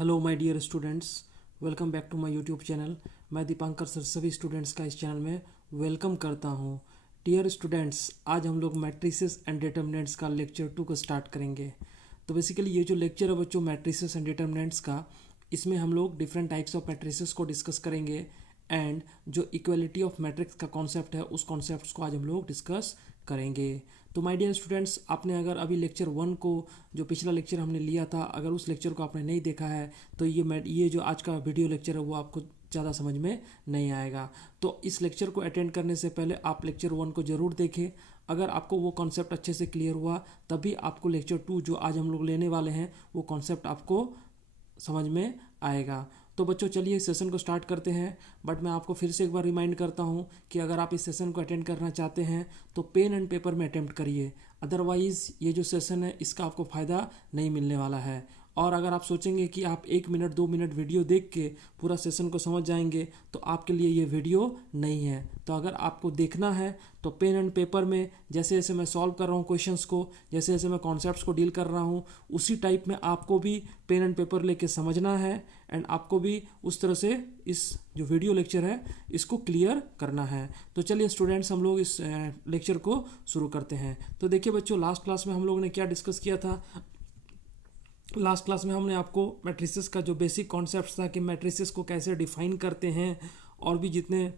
Hello my dear students, welcome back to my YouTube channel. मैं Dipankar sir सभी students का इस चैनल में वेलकम करता हूं। डियर स्टूडेंट्स, आज हम लोग मैट्रिसेस एंड डिटर्मिनेंट्स का लेक्चर 2 को स्टार्ट करेंगे। तो बेसिकली ये जो लेक्चर है बच्चों मैट्रिसेस एंड डिटर्मिनेंट्स का, इसमें हम लोग डिफरेंट टाइप्स ऑफ मैट्रिसेस को डिस्कस करेंगे एंड जो इक्वलिटी ऑफ मैट्रिक्स का कॉन्सेप्ट है उस कॉन्सेप्ट को आज हम लोग डिस्कस करेंगे। तो माय डियर स्टूडेंट्स, आपने अगर अभी लेक्चर 1 को, जो पिछला लेक्चर हमने लिया था, अगर उस लेक्चर को आपने नहीं देखा है तो ये जो आज का वीडियो लेक्चर है वो आपको ज़्यादा समझ में नहीं आएगा। तो इस लेक्चर को अटेंड करने से पहले आप लेक्चर 1 को ज़रूर देखें। अगर आपको वो कॉन्सेप्ट अच्छे से क्लियर हुआ तभी आपको लेक्चर 2 जो आज हम लोग लेने वाले हैं वो कॉन्सेप्ट आपको समझ में आएगा। तो बच्चों चलिए इस सेशन को स्टार्ट करते हैं। बट मैं आपको फिर से एक बार रिमाइंड करता हूँ कि अगर आप इस सेशन को अटेंड करना चाहते हैं तो पेन एंड पेपर में अटेम्प्ट करिए, अदरवाइज़ ये जो सेशन है इसका आपको फ़ायदा नहीं मिलने वाला है। और अगर आप सोचेंगे कि आप 1 मिनट 2 मिनट वीडियो देख के पूरा सेशन को समझ जाएंगे तो आपके लिए ये वीडियो नहीं है। तो अगर आपको देखना है तो पेन एंड पेपर में जैसे जैसे मैं सॉल्व कर रहा हूँ क्वेश्चंस को, जैसे जैसे मैं कॉन्सेप्ट्स को डील कर रहा हूँ, उसी टाइप में आपको भी पेन एंड पेपर लेके समझना है एंड आपको भी उस तरह से इस जो वीडियो लेक्चर है इसको क्लियर करना है। तो चलिए स्टूडेंट्स, हम लोग इस लेक्चर को शुरू करते हैं। तो देखिए बच्चों, लास्ट क्लास में हम लोगों ने क्या डिस्कस किया था। लास्ट क्लास में हमने आपको मैट्रिसेस का जो बेसिक कॉन्सेप्ट था कि मैट्रिसेस को कैसे डिफाइन करते हैं और भी जितने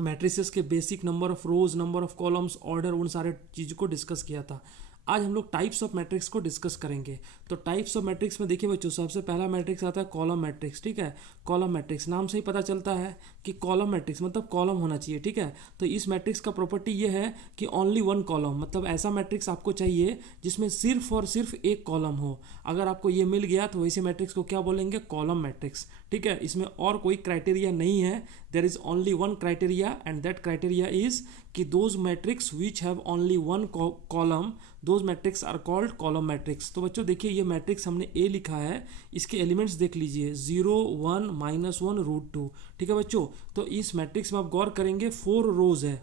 मैट्रिसेस के basic number of rose, number of columns, order, उन सारे चीज़ों को डिस्कस किया था। आज हम लोग टाइप्स ऑफ मैट्रिक्स को डिस्कस करेंगे। तो टाइप्स ऑफ मैट्रिक्स में देखिए बच्चों, सबसे पहला मैट्रिक्स आता है कॉलम मैट्रिक्स। ठीक है, कॉलम मैट्रिक्स नाम से ही पता चलता है कि कॉलम मैट्रिक्स मतलब कॉलम होना चाहिए। ठीक है, तो इस मैट्रिक्स का प्रॉपर्टी ये है कि ओनली वन कॉलम, मतलब ऐसा मैट्रिक्स आपको चाहिए जिसमें सिर्फ और सिर्फ एक कॉलम हो। अगर आपको ये मिल गया तो वैसे मैट्रिक्स को क्या बोलेंगे, कॉलम मैट्रिक्स। ठीक है, इसमें और कोई क्राइटेरिया नहीं है, there is only one criteria and that criteria is कि those matrix which have only one column, those matrix are called column matrix. तो बच्चों देखिए, ये मैट्रिक्स हमने ए लिखा है, इसके एलिमेंट्स देख लीजिए 0 1 -1 √2। ठीक है बच्चों, तो इस मैट्रिक्स में आप गौर करेंगे 4 रोज है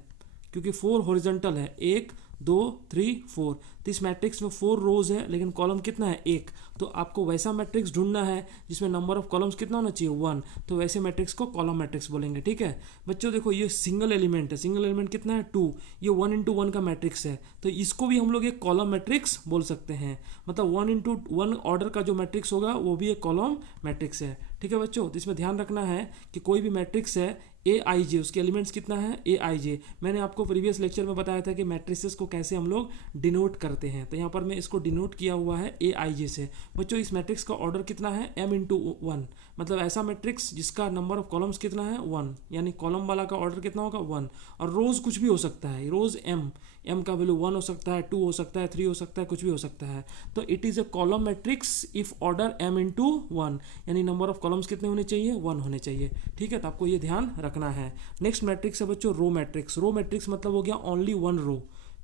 क्योंकि 4 हॉरिजॉन्टल है, 1 2 3 4। तो इस मैट्रिक्स में 4 रोज है लेकिन कॉलम कितना है, 1। तो आपको वैसा मैट्रिक्स ढूंढना है जिसमें नंबर ऑफ कॉलम्स कितना होना चाहिए, 1। तो वैसे मैट्रिक्स को कॉलम मैट्रिक्स बोलेंगे। ठीक है बच्चों, देखो ये सिंगल एलिमेंट है, सिंगल एलिमेंट कितना है, 2। ये 1 × 1 का मैट्रिक्स है, तो इसको भी हम लोग एक कॉलम मैट्रिक्स बोल सकते हैं। मतलब 1 × 1 ऑर्डर का जो मैट्रिक्स होगा वो भी एक कॉलम मैट्रिक्स है। ठीक है बच्चों, तो इसमें ध्यान रखना है कि कोई भी मैट्रिक्स है ए आई जे, उसके एलिमेंट्स कितना है, ए आई जे। मैंने आपको प्रीवियस लेक्चर में बताया था कि मैट्रिसेस को कैसे हम लोग डिनोट करते हैं, तो यहाँ पर मैं इसको डिनोट किया हुआ है ए आई जे से। बच्चों इस मैट्रिक्स का ऑर्डर कितना है, m × 1, मतलब ऐसा मैट्रिक्स जिसका नंबर ऑफ कॉलम्स कितना है, 1, यानी कॉलम वाला का ऑर्डर कितना होगा, 1। और रोज कुछ भी हो सकता है, रोज m का वैल्यू 1 हो सकता है, 2 हो सकता है, 3 हो सकता है, कुछ भी हो सकता है। तो it is a column matrix if order m × 1, यानी नंबर ऑफ कॉलम्स कितने होने चाहिए, 1 होने चाहिए। ठीक है, तो आपको ये ध्यान रखना है। नेक्स्ट मैट्रिक्स है बच्चों रो मैट्रिक्स। रो मैट्रिक्स मतलब हो गया ओनली वन रो।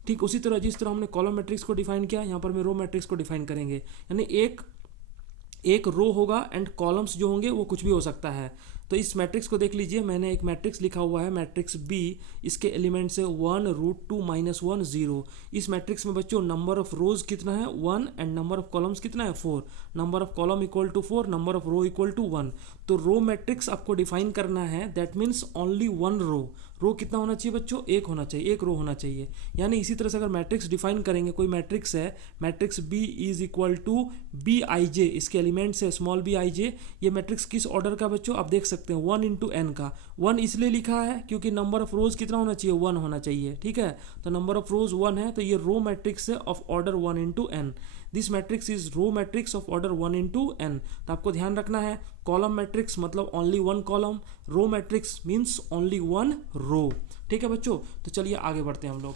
ठीक उसी तरह जिस तरह हमने कॉलम मैट्रिक्स को डिफाइन किया, यहाँ पर मैं रो मैट्रिक्स को डिफाइन करेंगे, यानी एक रो होगा एंड कॉलम्स जो होंगे वो कुछ भी हो सकता है। तो इस मैट्रिक्स को देख लीजिए, मैंने एक मैट्रिक्स लिखा हुआ है, मैट्रिक्स बी। इसके एलिमेंट्स है 1 √2 -1 0। इस मैट्रिक्स में बच्चों नंबर ऑफ रोज कितना है, 1, एंड नंबर ऑफ कॉलम्स कितना है, 4। Number of column equal to 4, number of row equal to 1। तो रो मैट्रिक्स आपको डिफाइन करना है, that means only one row. Row कितना होना चाहिए बच्चों, 1 होना चाहिए, 1 रो होना चाहिए। यानी इसी तरह से अगर मैट्रिक्स डिफाइन करेंगे, कोई मैट्रिक्स है, matrix B is equal to B I J, इसके एलिमेंट्स है स्मॉल बी आई जे। ये मैट्रिक्स किस ऑर्डर का बच्चों, आप देख सकते हैं 1 × n का। 1 इसलिए लिखा है क्योंकि नंबर ऑफ रोज कितना होना चाहिए, 1 होना चाहिए। ठीक है, तो नंबर ऑफ रोज 1 है, तो ये रो मैट्रिक्स है of order 1 × n। This matrix is row matrix of order 1 × n। तो आपको ध्यान रखना है, कॉलम मैट्रिक्स मतलब only one column, row matrix means only one row. ठीक है बच्चों, तो चलिए आगे बढ़ते हैं हम लोग।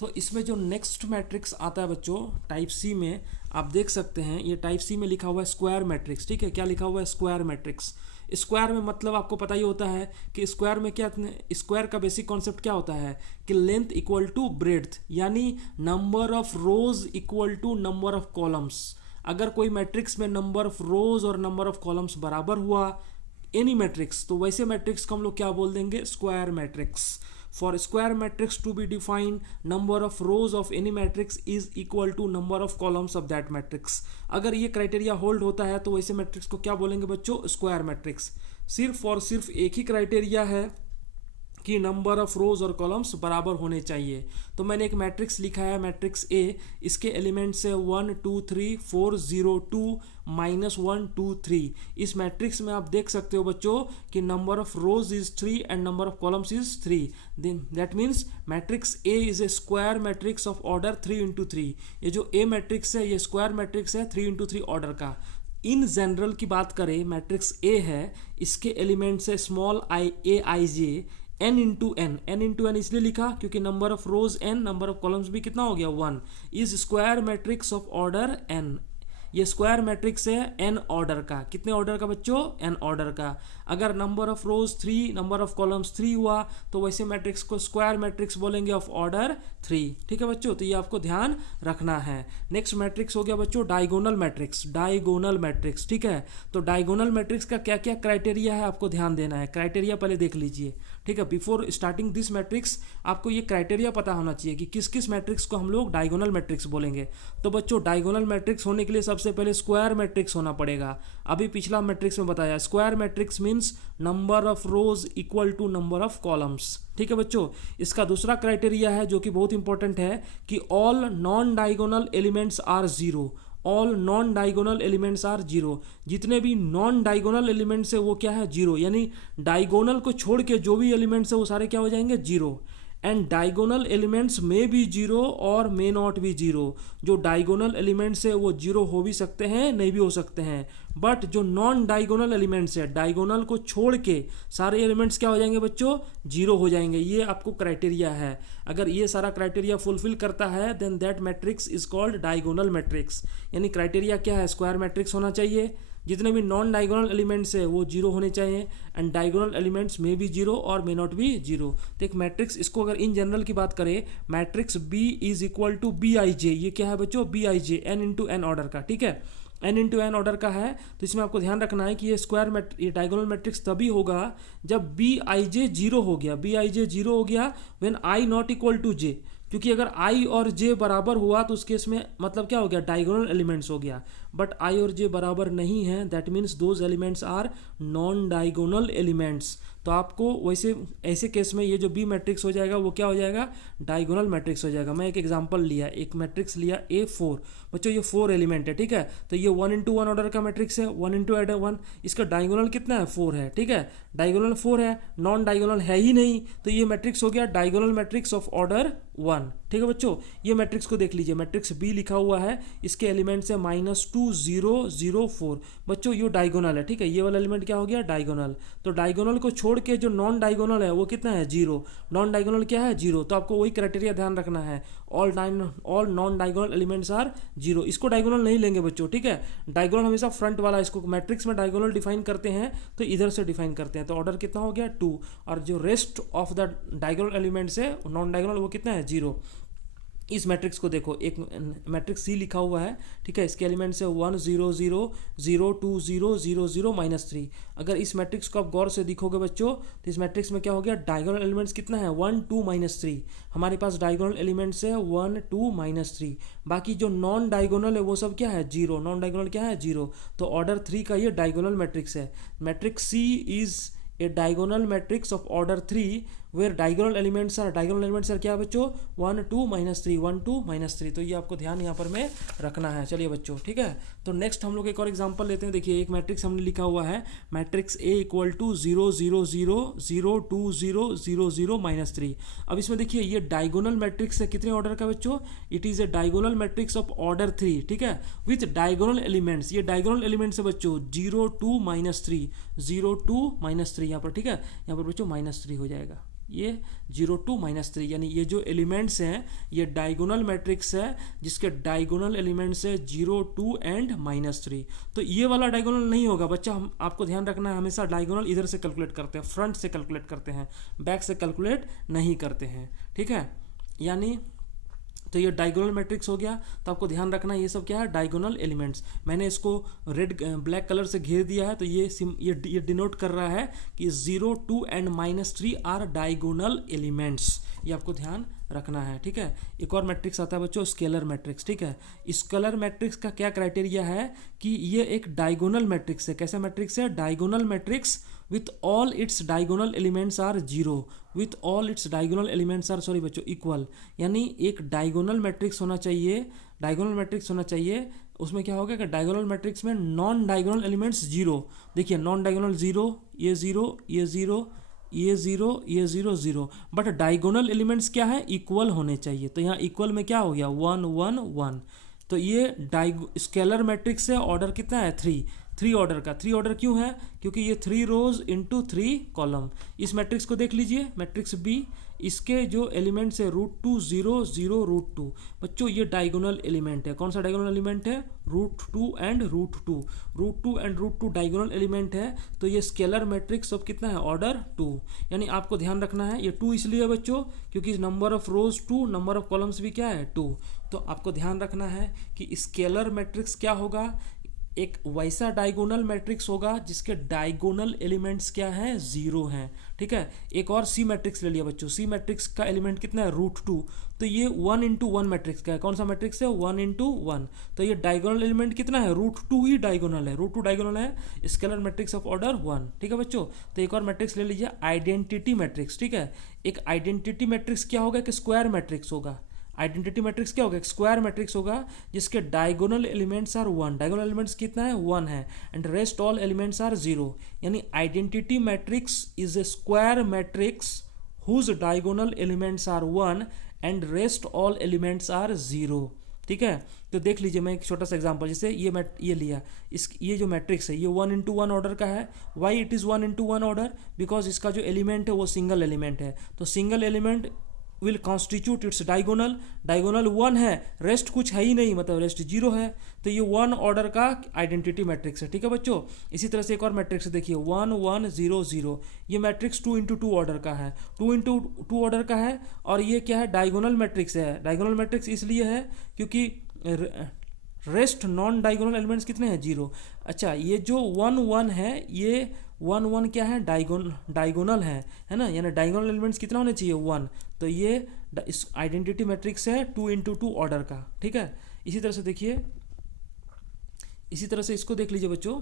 तो इसमें जो नेक्स्ट मैट्रिक्स आता है बच्चों टाइप सी में, आप देख सकते हैं ये टाइप सी में लिखा हुआ है स्क्वायर मैट्रिक्स। ठीक है, क्या लिखा हुआ है, स्क्वायर मैट्रिक्स। स्क्वायर में मतलब आपको पता ही होता है कि स्क्वायर में क्या, स्क्वायर का बेसिक कॉन्सेप्ट क्या होता है कि लेंथ इक्वल टू ब्रेड्थ, यानी number of rows equal to number of columns. अगर कोई मैट्रिक्स में नंबर ऑफ रोज और नंबर ऑफ कॉलम्स बराबर हुआ, एनी मैट्रिक्स, तो वैसे मैट्रिक्स को हम लोग क्या बोल देंगे, square matrix. For square matrix to be defined number of rows of any matrix is equal to number of columns of that matrix. अगर ये क्राइटेरिया होल्ड होता है तो वैसे मैट्रिक्स को क्या बोलेंगे बच्चों, स्क्वायर मैट्रिक्स। सिर्फ और सिर्फ एक ही क्राइटेरिया है कि नंबर ऑफ रोज और कॉलम्स बराबर होने चाहिए। तो मैंने एक मैट्रिक्स लिखा है, मैट्रिक्स ए, इसके एलिमेंट्स है 1 2 3 4 0 2 -1 2 3। इस मैट्रिक्स में आप देख सकते हो बच्चों कि number of rose is 3 and number of columns is 3। That means matrix A is a square matrix of order 3 × 3। ये जो ए मैट्रिक्स है ये स्क्वायर मैट्रिक्स है 3 × 3 ऑर्डर का। इन जनरल की बात करें, मैट्रिक्स ए है, इसके एलिमेंट्स है small i a i j n into n इसलिए लिखा क्योंकि number of rows n, number of columns भी कितना हो गया 1, is square matrix of order n। ये स्क्वायर मैट्रिक्स है n ऑर्डर का। कितने ऑर्डर का बच्चों, n ऑर्डर का। अगर number of rows 3, number of columns 3 हुआ तो वैसे मैट्रिक्स को स्क्वायर मैट्रिक्स बोलेंगे ऑफ ऑर्डर 3। ठीक है बच्चों, तो ये आपको ध्यान रखना है। नेक्स्ट मैट्रिक्स हो गया बच्चों डायगोनल मैट्रिक्स। डायगोनल मैट्रिक्स, ठीक है। तो डायगोनल मैट्रिक्स का क्या क्या क्राइटेरिया है आपको ध्यान देना है। क्राइटेरिया पहले देख लीजिए, ठीक है। बिफोर स्टार्टिंग दिस मैट्रिक्स आपको ये क्राइटेरिया पता होना चाहिए कि किस किस मैट्रिक्स को हम लोग डायगोनल मैट्रिक्स बोलेंगे। तो बच्चों डायगोनल मैट्रिक्स होने के लिए सबसे पहले स्क्वायर मैट्रिक्स होना पड़ेगा। अभी पिछला मैट्रिक्स में बताया, square matrix means number of rows equal to number of columns. ठीक है बच्चों, इसका दूसरा क्राइटेरिया है जो कि बहुत इंपॉर्टेंट है कि all non diagonal elements are zero. All non diagonal elements are zero. जितने भी नॉन डायगोनल एलिमेंट्स है वो क्या है, जीरो। यानी डायगोनल को छोड़ के जो भी एलिमेंट्स है वो सारे क्या हो जाएंगे, जीरो। एंड डायगोनल एलिमेंट्स में भी जीरो और मे नॉट भी जीरो। जो डायगोनल एलिमेंट्स है वो जीरो हो भी सकते हैं, नहीं भी हो सकते हैं। बट जो नॉन डायगोनल एलिमेंट्स है, डायगोनल को छोड़ के सारे एलिमेंट्स क्या हो जाएंगे बच्चों, जीरो हो जाएंगे। ये आपको क्राइटेरिया है। अगर ये सारा क्राइटेरिया फुलफिल करता है then that matrix is called diagonal matrix. यानी क्राइटेरिया क्या है, स्क्वायर मैट्रिक्स होना चाहिए, जितने भी नॉन डायगोनल एलिमेंट्स है वो जीरो होने चाहिए, एंड डायगोनल एलिमेंट्स में भी जीरो और मे नॉट भी जीरो। तो एक मैट्रिक्स, इसको अगर इन जनरल की बात करें, matrix B is equal to B I J. ये क्या है बच्चों, B I J, N into N order का। ठीक है, n इंटू एन ऑर्डर का है। तो इसमें आपको ध्यान रखना है कि ये डायगोनल मैट्रिक्स तभी होगा जब बी आई जे जीरो हो गया। बी आई जे जीरो हो गया when I not equal to J. क्योंकि अगर i और j बराबर हुआ तो उस केस में मतलब क्या हो गया, डायगोनल एलिमेंट्स हो गया। बट i और j बराबर नहीं है, that means those elements are non diagonal elements. तो आपको वैसे ऐसे केस में ये जो बी मैट्रिक्स हो जाएगा वो क्या हो जाएगा, डायगोनल मैट्रिक्स हो जाएगा। मैं एक एग्जांपल लिया, एक मैट्रिक्स लिया A4। बच्चों ये 4 एलिमेंट है, ठीक है। तो ये 1 इंटू 1 ऑर्डर का मैट्रिक्स है, 1 इंटू 1, इसका डायगोनल कितना है, 4 है। ठीक है, डायगोनल 4 है, नॉन डायगोनल है ही नहीं, तो ये मैट्रिक्स हो गया डायगोनल मैट्रिक्स ऑफ ऑर्डर 1। ठीक है बच्चों, ये मैट्रिक्स को देख लीजिए, मैट्रिक्स बी लिखा हुआ है, इसके एलिमेंट्स है -2 0 0 4। बच्चों ये डायगोनल है, ठीक है। ये वाला एलिमेंट क्या हो गया, डायगोनल। तो डायगोनल को छोड़ के जो नॉन डायगोनल है वो कितना है, 0। नॉन डायगोनल क्या है, 0। तो आपको वही क्राइटेरिया ध्यान रखना है, all non diagonal elements are 0। इसको डायगोनल नहीं लेंगे बच्चों, ठीक है। डायगोनल हमेशा फ्रंट वाला, इसको मैट्रिक्स में डायगोनल डिफाइन करते हैं तो इधर से डिफाइन करते हैं। तो ऑर्डर कितना हो गया, 2। और जो rest of the diagonal elements है नॉन डायगोनल वो कितना है, 0। इस मैट्रिक्स को देखो, एक मैट्रिक्स सी लिखा हुआ है, ठीक है। इसके एलिमेंट्स है 1 0 0 0 2 0 0 0 -3। अगर इस मैट्रिक्स को आप गौर से दिखोगे बच्चों तो इस मैट्रिक्स में क्या हो गया, डायगोनल एलिमेंट्स कितना है, 1 2 -3। हमारे पास डायगोनल एलिमेंट्स है 1 2 -3। बाकी जो नॉन डायगोनल है वो सब क्या है, 0। नॉन डायगोनल क्या है, 0। तो ऑर्डर 3 का ये डायगोनल मैट्रिक्स है। Matrix C is a diagonal matrix of order 3 where diagonal elements are क्या है बच्चों, 1 2 -3 1 2 -3। तो ये आपको ध्यान यहाँ पर में रखना है। चलिए बच्चों, ठीक है। तो नेक्स्ट हम लोग एक और एग्जांपल लेते हैं। देखिए एक मैट्रिक्स हमने लिखा हुआ है, मैट्रिक्स A इक्वल टू 0 0 0 0 2 0 0 0 -3। अब इसमें देखिए ये डायगोनल मैट्रिक्स है, कितने ऑर्डर का बच्चों, it is a diagonal matrix of order 3, ठीक है, विथ डायगोनल एलिमेंट्स। ये डायगोनल एलिमेंट्स है बच्चों 0 2 -3 0 2 -3 यहाँ पर, ठीक है। यहाँ पर बच्चों -3 हो जाएगा, ये 0 2 -3। यानी ये जो एलिमेंट्स हैं ये डायगोनल मैट्रिक्स है जिसके डायगोनल एलिमेंट्स है 0 2 एंड -3। तो ये वाला डायगोनल नहीं होगा बच्चा, हम आपको ध्यान रखना है, हमेशा डायगोनल इधर से कैलकुलेट करते हैं, फ्रंट से कैलकुलेट करते हैं, बैक से कैलकुलेट नहीं करते हैं, ठीक है। यानी तो ये डायगोनल मैट्रिक्स हो गया। तो आपको ध्यान रखना ये सब क्या है, डायगोनल एलिमेंट्स। मैंने इसको रेड ब्लैक कलर से घेर दिया है, तो ये डिनोट कर रहा है कि 0, 2 एंड -3 आर डायगोनल एलिमेंट्स। ये आपको ध्यान रखना है, ठीक है। एक और मैट्रिक्स आता है बच्चों, स्केलर मैट्रिक्स, ठीक है। स्केलर मैट्रिक्स का क्या क्राइटेरिया है कि ये एक डायगोनल मैट्रिक्स है। कैसा मैट्रिक्स है, diagonal matrix with all its diagonal elements are zero, with all its diagonal elements are, sorry बच्चों, इक्वल। यानी एक डायगोनल मैट्रिक्स होना चाहिए, डायगोनल मैट्रिक्स होना चाहिए। उसमें क्या होगा कि डायगोनल मैट्रिक्स में नॉन डायगोनल एलिमेंट्स जीरो। देखिए नॉन डायगोनल जीरो, ये जीरो, ये जीरो, ये जीरो, ये zero, zero, but diagonal elements क्या है, इक्वल होने चाहिए। तो यहाँ इक्वल में क्या हो गया, 1 1 1। तो ये स्केलर मैट्रिक्स है, ऑर्डर कितना है, 3 ऑर्डर का। 3 ऑर्डर क्यों है, क्योंकि ये 3 रोज इंटू 3 कॉलम। इस मैट्रिक्स को देख लीजिए, मैट्रिक्स बी, इसके जो एलिमेंट्स है √2 0 0 √2। बच्चों ये डायगोनल एलिमेंट है। कौन सा डायगोनल एलिमेंट है, √2 एंड √2, √2 एंड √2 डायगोनल एलिमेंट है। तो ये स्केलर मैट्रिक्स अब कितना है, ऑर्डर 2। यानी आपको ध्यान रखना है, ये 2 इसलिए है बच्चों क्योंकि number of rose 2, number of columns भी क्या है, 2। तो आपको ध्यान रखना है कि स्केलर मैट्रिक्स क्या होगा, एक वैसा डायगोनल मैट्रिक्स होगा जिसके डायगोनल एलिमेंट्स क्या है, 0 हैं, ठीक है। एक और सी मैट्रिक्स ले लिया बच्चों, सी मैट्रिक्स का एलिमेंट कितना है, √2। तो ये 1 इंटू 1 मैट्रिक्स का है। कौन सा मैट्रिक्स है, 1 इंटू 1। तो ये डायगोनल एलिमेंट कितना है, √2 ही डायगोनल है, √2 डायगोनल है, स्केलर मैट्रिक्स ऑफ ऑर्डर 1, ठीक है बच्चों। तो एक और मैट्रिक्स ले लीजिए, आइडेंटिटी मैट्रिक्स, ठीक है। एक आइडेंटिटी मैट्रिक्स क्या होगा, कि स्क्वायर मैट्रिक्स होगा। आइडेंटिटी मैट्रिक्स क्या होगा, एक स्क्वायर मैट्रिक्स होगा जिसके diagonal elements are 1। Diagonal elements कितना है, 1 है, and rest all elements are 0। यानी identity matrix is a square matrix whose diagonal elements are 1 and rest all elements are 0, ठीक है। तो देख लीजिए, मैं एक छोटा सा एग्जांपल, जैसे ये लिया, ये जो मैट्रिक्स है ये 1 इंटू 1 ऑर्डर का है। Why it is 1 into 1 order, because इसका जो एलिमेंट है वो सिंगल एलिमेंट है। तो single element will constitute its diagonal, diagonal 1 है, रेस्ट कुछ है ही नहीं, मतलब रेस्ट 0 है। तो ये 1 ऑर्डर का आइडेंटिटी मैट्रिक्स है, ठीक है बच्चों। इसी तरह से एक और मैट्रिक्स देखिए, 1 1 0 0। ये मैट्रिक्स 2 इंटू 2 ऑर्डर का है, 2 इंटू 2 ऑर्डर का है, और ये क्या है, डायगोनल मैट्रिक्स है। डायगोनल मैट्रिक्स इसलिए है क्योंकि रेस्ट नॉन डायगोनल एलिमेंट्स कितने हैं, 0। अच्छा, ये जो 1 1 है, ये 1 1 क्या है, डायगोनल है ना, यानी डायगोनल एलिमेंट्स कितना होने चाहिए, 1। तो ये इस आइडेंटिटी मैट्रिक्स है 2 इंटू 2 ऑर्डर का, ठीक है। इसी तरह से देखिए, इसी तरह से इसको देख लीजिए बच्चों,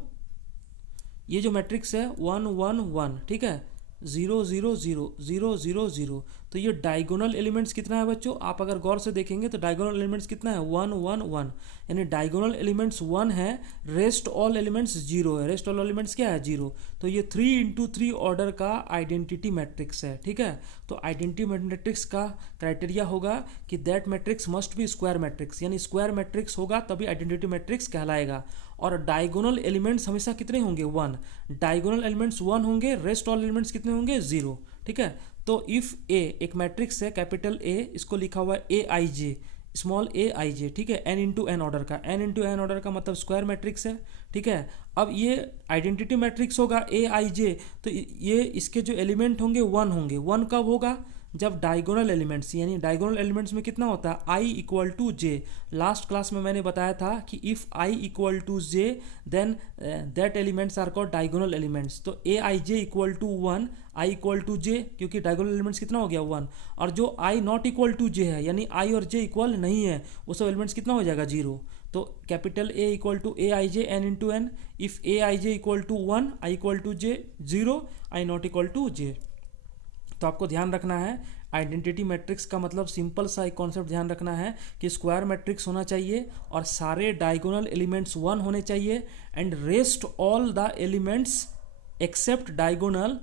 ये जो मैट्रिक्स है 1 1 1, ठीक है, 0 0 0 0 0 0। तो ये डायगोनल एलिमेंट्स कितना है बच्चों, आप अगर गौर से देखेंगे तो डायगोनल एलिमेंट्स कितना है, 1 1 1। यानी डायगोनल एलिमेंट्स 1 है, रेस्ट ऑल एलिमेंट्स 0 है। रेस्ट ऑल एलिमेंट्स क्या है, 0। तो ये 3 इंटू 3 ऑर्डर का आइडेंटिटी मैट्रिक्स है, ठीक है। तो आइडेंटिटी मैट्रिक्स का क्राइटेरिया होगा कि that matrix must be square matrix, यानी स्क्वायर मैट्रिक्स होगा तभी आइडेंटिटी मैट्रिक्स कहलाएगा। और डायगोनल एलिमेंट्स हमेशा कितने होंगे, 1। डायगोनल एलिमेंट्स 1 होंगे, रेस्ट ऑल एलिमेंट्स कितने होंगे, 0, ठीक है। तो इफ ए एक मैट्रिक्स है, कैपिटल ए, इसको लिखा हुआ है AIJ, स्मॉल AIJ, ठीक है, n इंटू एन ऑर्डर का, n इंटू एन ऑर्डर का मतलब स्क्वायर मैट्रिक्स है, ठीक है। अब ये आइडेंटिटी मैट्रिक्स होगा AIJ, तो ये इसके जो एलिमेंट होंगे 1 होंगे। 1 कब होगा, जब डायगोनल एलिमेंट्स, यानी डायगोनल एलिमेंट्स में कितना होता है, I equal to J. Last class में मैंने बताया था कि if I equal to J then that elements are called diagonal elements. तो AIJ equal to 1, I equal to J, क्योंकि डायगोनल एलिमेंट्स कितना हो गया, 1। और जो I नॉट इक्वल टू जे है, यानी I और J इक्वल नहीं है, वो सब एलिमेंट्स कितना हो जाएगा, 0। तो capital A equal to AIJ n into n, if AIJ equal to 1, I equal to j 0, I not equal to j. तो आपको ध्यान रखना है, आइडेंटिटी मैट्रिक्स का मतलब सिंपल सा एक कॉन्सेप्ट ध्यान रखना है कि स्क्वायर मैट्रिक्स होना चाहिए और सारे डायगोनल एलिमेंट्स 1 होने चाहिए, and rest all the elements except diagonal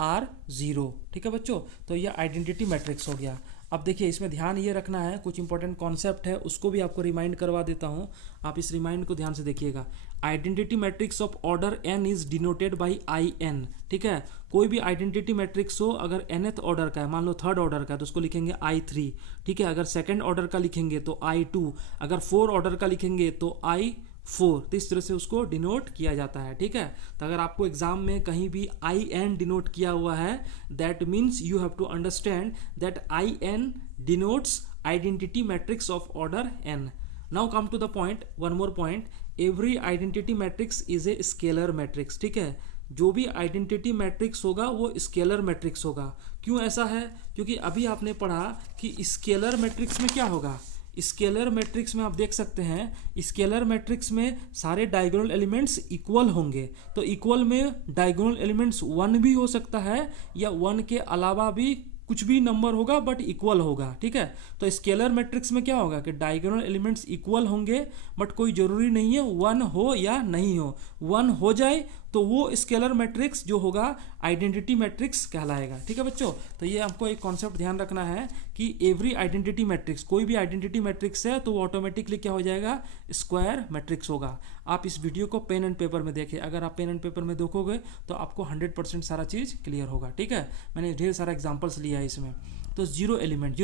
are 0, ठीक है बच्चों। तो ये आइडेंटिटी मैट्रिक्स हो गया। अब देखिए, इसमें ध्यान ये रखना है, कुछ इंपॉर्टेंट कॉन्सेप्ट है, उसको भी आपको रिमाइंड करवा देता हूँ। आप इस रिमाइंड को ध्यान से देखिएगा। Identity matrix of order n is denoted by IN, ठीक है। कोई भी आइडेंटिटी मैट्रिक्स हो, अगर nth ऑर्डर का है, मान लो 3rd ऑर्डर का है, तो उसको लिखेंगे I3, ठीक है। अगर 2nd ऑर्डर का लिखेंगे तो I2, अगर 4 ऑर्डर का लिखेंगे तो I4। तो इस तरह से उसको डिनोट किया जाता है, ठीक है। तो अगर आपको एग्जाम में कहीं भी IN डिनोट किया हुआ है, that means you have to understand that IN denotes identity matrix of order n. Now come to the point, one more point. Every identity matrix is a scalar matrix. ठीक है, जो भी identity matrix होगा वो scalar matrix होगा. क्यों ऐसा है? क्योंकि अभी आपने पढ़ा कि स्केलर मैट्रिक्स में क्या होगा. स्केलर मैट्रिक्स में आप देख सकते हैं, स्केलर मैट्रिक्स में सारे डायगोनल एलिमेंट्स इक्वल होंगे. तो इक्वल में डायगोनल एलिमेंट्स 1 भी हो सकता है या 1 के अलावा भी कुछ भी नंबर होगा बट इक्वल होगा. ठीक है, तो स्केलर मैट्रिक्स में क्या होगा कि डायगोनल एलिमेंट्स इक्वल होंगे बट कोई जरूरी नहीं है 1 हो या नहीं हो. 1 हो जाए तो वो स्केलर मैट्रिक्स जो होगा आइडेंटिटी मैट्रिक्स कहलाएगा. ठीक है बच्चों, तो ये आपको एक कॉन्सेप्ट ध्यान रखना है कि एवरी आइडेंटिटी मैट्रिक्स, कोई भी आइडेंटिटी मैट्रिक्स है तो वो ऑटोमेटिकली क्या हो जाएगा, स्क्वायर मैट्रिक्स होगा. आप इस वीडियो को पेन एंड पेपर में देखें. अगर आप पेन एंड पेपर में देखोगे तो आपको 100% सारा चीज़ क्लियर होगा. ठीक है, मैंने ढेर सारा एग्जाम्पल्स लिया है इसमें. तो zero element,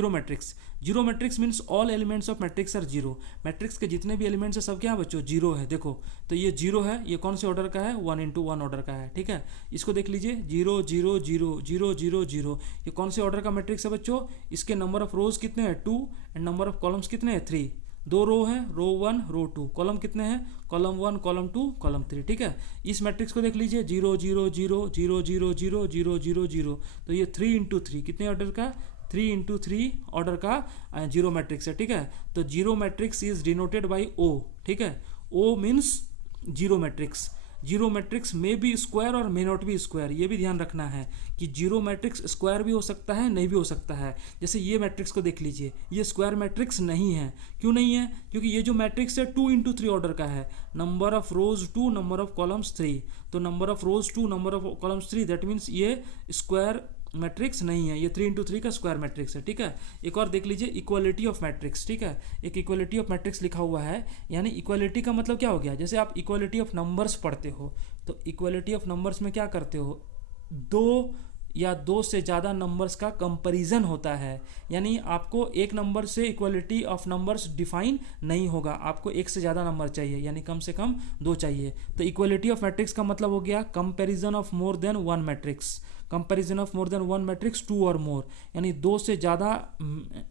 zero matrix means all elements of matrix are zero. Matrix के जितने भी एलिमेंट्स है सब क्या है बच्चों, जीरो है. देखो तो ये जीरो है, ये कौन से ऑर्डर का है, 1 into 1 ऑर्डर का है. ठीक है, इसको देख लीजिए, 0 0 0 0 0 0. ये कौन से ऑर्डर का मैट्रिक्स है बच्चों, इसके नंबर ऑफ रोज कितने हैं 2 एंड नंबर ऑफ कॉलम्स कितने हैं 3. 2 रो है, रो 1 रो 2. कॉलम कितने हैं, कॉलम 1 कॉलम 2 कॉलम 3. ठीक है, इस मैट्रिक्स को देख लीजिए 0 0 0 0 0 0 0 0 0. तो ये 3 into 3 कितने ऑर्डर का, 3 into 3 ऑर्डर का जीरो मैट्रिक्स है. ठीक है, तो zero matrix is denoted by O. ठीक है, O means zero matrix. Zero matrix में भी स्क्वायर और मे नॉट भी स्क्वायर. ये भी ध्यान रखना है कि जीरो मैट्रिक्स स्क्वायर भी हो सकता है, नहीं भी हो सकता है. जैसे ये मैट्रिक्स को देख लीजिए, ये स्क्वायर मैट्रिक्स नहीं है. क्यों नहीं है, क्योंकि ये जो मैट्रिक्स है 2 into 3 ऑर्डर का है. Number of rose 2, number of columns 3. तो number of rose 2, number of columns 3, that means ये स्क्वायर मैट्रिक्स नहीं है, ये 3 into 3 का स्क्वायर मैट्रिक्स है. ठीक है, एक और देख लीजिए इक्वालिटी ऑफ मैट्रिक्स. ठीक है, एक इक्वालिटी ऑफ मैट्रिक्स लिखा हुआ है. यानी इक्वालिटी का मतलब क्या हो गया, जैसे आप इक्वालिटी ऑफ नंबर्स पढ़ते हो तो इक्वालिटी ऑफ नंबर्स में क्या करते हो, 2 या 2 से ज़्यादा नंबर्स का कंपैरिजन होता है. यानी आपको एक नंबर से इक्वालिटी ऑफ नंबर्स डिफाइन नहीं होगा, आपको एक से ज़्यादा नंबर चाहिए, यानी कम से कम 2 चाहिए. तो इक्वालिटी ऑफ मैट्रिक्स का मतलब हो गया comparison of more than 1 matrix. Comparison of more than 1 matrix 2 और मोर, यानी 2 से ज़्यादा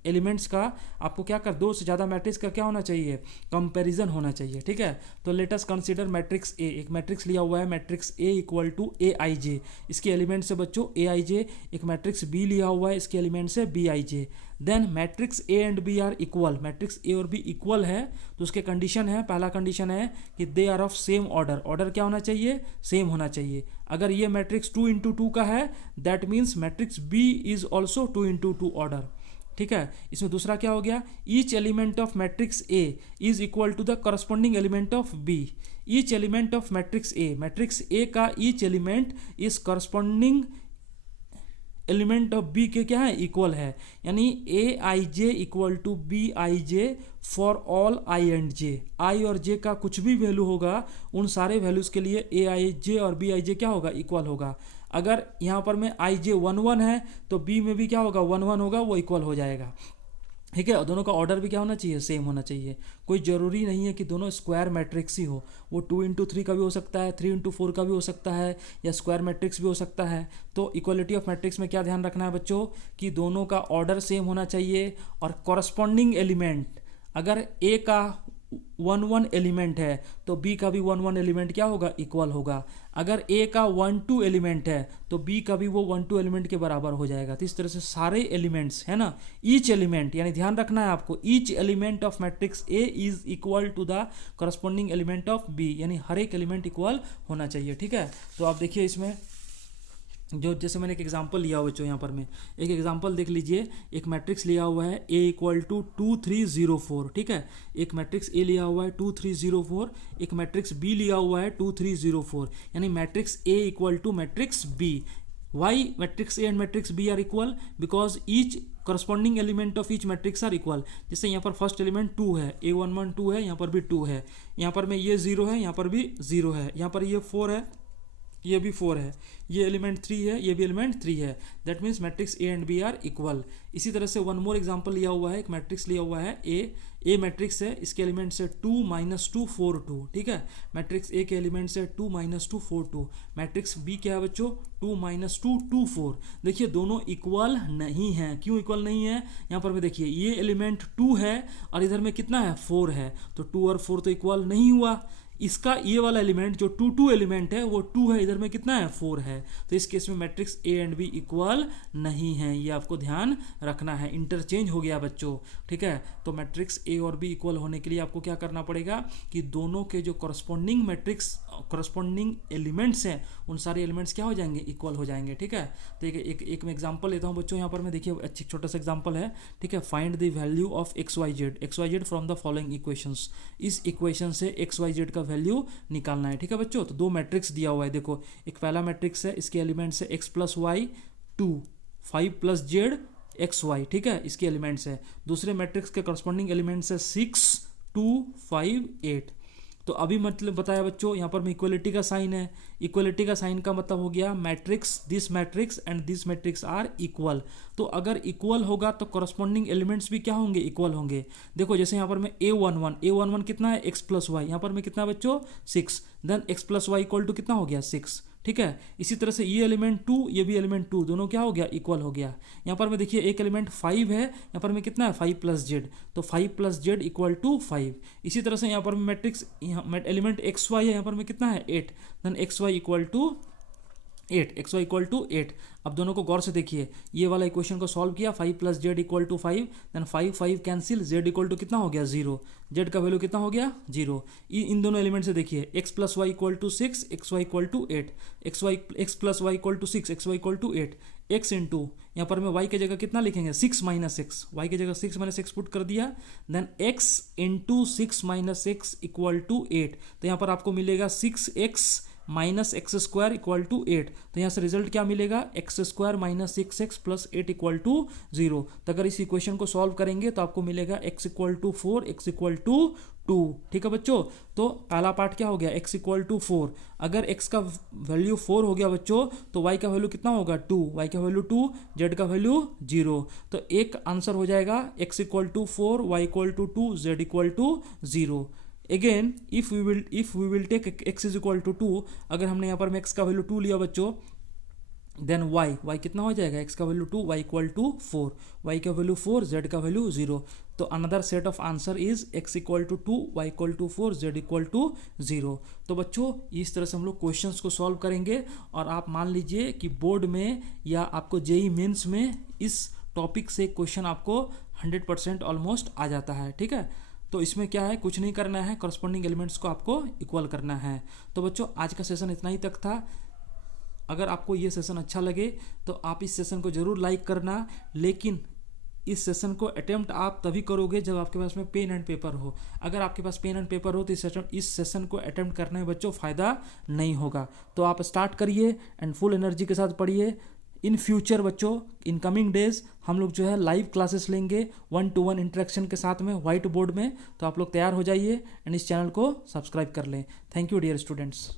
एलिमेंट्स का आपको क्या कर, 2 से ज़्यादा मैट्रिक्स का क्या होना चाहिए, कंपैरिजन होना चाहिए. ठीक है, तो let us consider matrix A. एक मैट्रिक्स लिया हुआ है, matrix A equal to AIJ. इसके एलिमेंट से बच्चों AIJ. एक मैट्रिक्स बी लिया हुआ है, इसके एलिमेंट से BIJ. Then matrix A and B are equal. Matrix A और बी इक्वल है तो उसके कंडीशन है, पहला कंडीशन है कि they are of same order. Order क्या होना चाहिए, सेम होना चाहिए. अगर ये मैट्रिक्स 2 into 2 का है that means matrix B is also 2 into 2 order. ठीक है, इसमें दूसरा क्या हो गया, each element of matrix A is equal to the corresponding element of B. Each element of matrix A, matrix A का each element is corresponding element of B के क्या है, इक्वल है. यानी AIJ equal to BIJ for all I and J. I और J का कुछ भी वैल्यू होगा उन सारे वैल्यूज़ के लिए AIJ और BIJ क्या होगा, इक्वल होगा. अगर यहाँ पर में IJ 1 1 है तो B में भी क्या होगा, 1 1 होगा, वो इक्वल हो जाएगा. ठीक है, और दोनों का ऑर्डर भी क्या होना चाहिए, सेम होना चाहिए. कोई ज़रूरी नहीं है कि दोनों स्क्वायर मैट्रिक्स ही हो, वो 2 into 3 का भी हो सकता है, 3 into 4 का भी हो सकता है, या स्क्वायर मैट्रिक्स भी हो सकता है. तो इक्वालिटी ऑफ मैट्रिक्स में क्या ध्यान रखना है बच्चों कि दोनों का ऑर्डर सेम होना चाहिए. और कॉरस्पॉन्डिंग एलिमेंट, अगर ए का 1 1 एलिमेंट है तो बी का भी 1 1 एलिमेंट क्या होगा, इक्वल होगा. अगर ए का 1 2 एलिमेंट है तो बी का भी वो 1 2 एलिमेंट के बराबर हो जाएगा. तो इस तरह से सारे एलिमेंट्स है ना, ईच एलिमेंट, यानी ध्यान रखना है आपको, each element of matrix A is equal to the corresponding element of B. यानी हर एक एलिमेंट इक्वल होना चाहिए. ठीक है, तो आप देखिए इसमें जो, जैसे मैंने एक एग्जांपल लिया हुआ बच्चों, यहाँ पर में एक एग्जांपल देख लीजिए. एक मैट्रिक्स लिया हुआ है A इक्वल टू 2 3 0 4. ठीक है, एक मैट्रिक्स A लिया हुआ है 2 3 0 4. एक मैट्रिक्स B लिया हुआ है 2 3 0 4. यानी matrix A equal to matrix B. Why matrix A and matrix B are equal, because each corresponding element of each matrix are equal. जैसे यहाँ पर फर्स्ट एलिमेंट 2 है, A1 1 2 है, यहाँ पर भी 2 है, यहाँ पर में ये 0 है, यहाँ पर भी 0 है, यहाँ पर ये 4 है, ये भी 4 है, ये एलिमेंट 3 है, ये भी एलिमेंट 3 है, that means matrix A and B are equal. इसी तरह से वन मोर एग्जांपल लिया हुआ है, एक मैट्रिक्स लिया हुआ है ए मैट्रिक्स है, इसके एलिमेंट्स है 2 -2 4 2, ठीक है। मैट्रिक्स ए के एलिमेंट्स है 2 -2 4 2। मैट्रिक्स बी क्या है बच्चों, 2 -2 2 4। देखिए दोनों इक्वल नहीं है, क्यों इक्वल नहीं है, यहाँ पर में देखिए ये एलिमेंट 2 है और इधर में कितना है 4 है, तो 2 और 4 तो इक्वल नहीं हुआ। इसका ये वाला एलिमेंट जो 2 2 एलिमेंट है वो 2 है, इधर में कितना है 4 है, तो इस केस में matrix A and B equal नहीं है, ये आपको ध्यान रखना है, इंटरचेंज हो गया बच्चों, ठीक है। तो मैट्रिक्स ए और बी इक्वल होने के लिए आपको क्या करना पड़ेगा कि दोनों के जो करस्पॉन्डिंग मैट्रिक्स करस्पॉन्डिंग एलिमेंट्स हैं उन सारे एलिमेंट्स क्या हो जाएंगे, इक्वल हो जाएंगे, ठीक है। तो एक मैं एग्जांपल लेता हूं बच्चों, यहाँ पर मैं देखिए अच्छा छोटा सा एग्जांपल है, ठीक है। Find the value of x y z from the following equations. इस इक्वेशन से एक्स वाई जेड का वैल्यू निकालना है, ठीक है बच्चों। तो दो मैट्रिक्स दिया हुआ है, देखो एक पहला मैट्रिक्स है, इसके एलिमेंट्स है x plus y 2 5 plus z x y, ठीक है, इसके एलिमेंट्स है। दूसरे मैट्रिक्स के करस्पॉन्डिंग एलिमेंट्स है 6 2 5 8। तो अभी मतलब बताया बच्चों, यहाँ पर में इक्वलिटी का साइन है, इक्वलिटी का साइन का मतलब हो गया matrix this matrix and this matrix are equal. तो अगर इक्वल होगा तो करस्पॉन्डिंग एलिमेंट्स भी क्या होंगे, इक्वल होंगे। देखो जैसे यहाँ पर में a11 कितना है एक्स प्लस वाई, यहाँ पर में कितना बच्चों 6, then x plus y equal to कितना हो गया 6, ठीक है। इसी तरह से ये एलिमेंट 2 ये भी एलिमेंट 2 दोनों क्या हो गया, इक्वल हो गया। यहाँ पर में देखिए एक एलिमेंट 5 है, यहाँ पर में कितना है 5 प्लस जेड, तो 5 प्लस जेड इक्वल टू 5। इसी तरह से यहाँ पर मैट्रिक्स एलिमेंट एक्स वाई है, यहाँ पर में कितना है 8, then x y equal to 8। अब दोनों को गौर से देखिए, ये वाला इक्वेशन को सॉल्व किया, 5 plus z equal to 5, then 5 5 cancel, z equal to कितना हो गया 0, जेड का वैल्यू कितना हो गया 0। इन दोनों एलिमेंट से देखिए x plus y equal to 6 x y equal to 8, x plus y equal to 6 x y equal to 8, x into यहाँ पर मैं y की जगह कितना लिखेंगे 6 माइनस एक्स, वाई की जगह 6 माइनस एक्स पुट कर दिया, then x into 6 minus x equal to 8। तो यहाँ पर आपको मिलेगा 6x minus x square equal to 8। तो यहाँ से रिजल्ट क्या मिलेगा, x square minus 6x plus 8 equal to 0। तो अगर इस इक्वेशन को सॉल्व करेंगे तो आपको मिलेगा x equal to 4 x equal to 2, ठीक है बच्चों। तो पहला पार्ट क्या हो गया, x इक्वल टू 4। अगर x का वैल्यू 4 हो गया बच्चों तो y का वैल्यू कितना होगा 2, y का वैल्यू 2, z का वैल्यू 0। तो एक आंसर हो जाएगा x equal to 4 y equal to 2 z equal to 0। Again if we will take x is equal to 2, अगर हमने यहाँ पर x का वैल्यू 2 लिया बच्चों, देन y कितना हो जाएगा, x का value 2 y equal to 4, y का वैल्यू 4 z का वैल्यू 0। तो another set of answer is x equal to 2 y equal to 4 z equal to 0। तो बच्चों इस तरह से हम लोग क्वेश्चंस को सॉल्व करेंगे, और आप मान लीजिए कि बोर्ड में या आपको जेई मेंस में इस टॉपिक से क्वेश्चन आपको 100% ऑलमोस्ट आ जाता है, ठीक है। तो इसमें क्या है, कुछ नहीं करना है, करस्पॉन्डिंग एलिमेंट्स को आपको इक्वल करना है। तो बच्चों आज का सेशन इतना ही तक था। अगर आपको ये सेशन अच्छा लगे तो आप इस सेशन को ज़रूर लाइक करना, लेकिन इस सेशन को अटेम्प्ट आप तभी करोगे जब आपके पास में पेन एंड पेपर हो। अगर आपके पास पेन एंड पेपर हो तो इस सेशन को अटेम्प्ट करने में बच्चों फ़ायदा नहीं होगा। तो आप स्टार्ट करिए एंड फुल एनर्जी के साथ पढ़िए। इन फ्यूचर बच्चों इन कमिंग डेज हम लोग जो है लाइव क्लासेस लेंगे 1-to-1 इंटरेक्शन के साथ में व्हाइट बोर्ड में। तो आप लोग तैयार हो जाइए एंड इस चैनल को सब्सक्राइब कर लें। Thank you dear students.